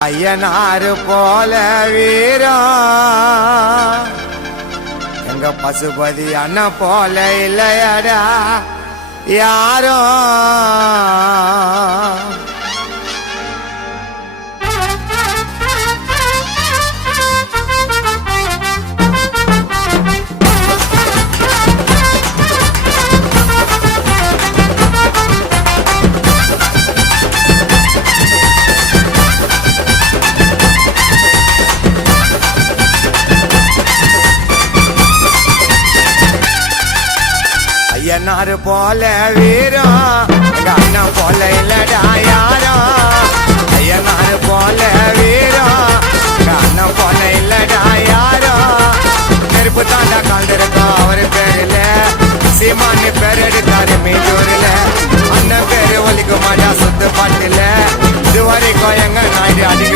ஐயனாரு போல வீரம் எங்க பசுபதி அண்ணன் போல இல்லையடா யாரோ. ஐயனாரு போல வீரம் எங்க அண்ணன் போல இல்லடா யாரோ. ஐயனாரு போல வீரம் எங்க அண்ணன் போல இல்லடா யாரோ. நெருப்பு தாண்டா காந்திருக்கோம் அவரு பேருல சீமானி பேர் எடுத்தாரு மீதூர்ல. அண்ணன் பேரு ஒலிக்க மாட்டா சுத்து பாட்டுல இது வரைக்கும் எங்க நாயுடு அடிக்க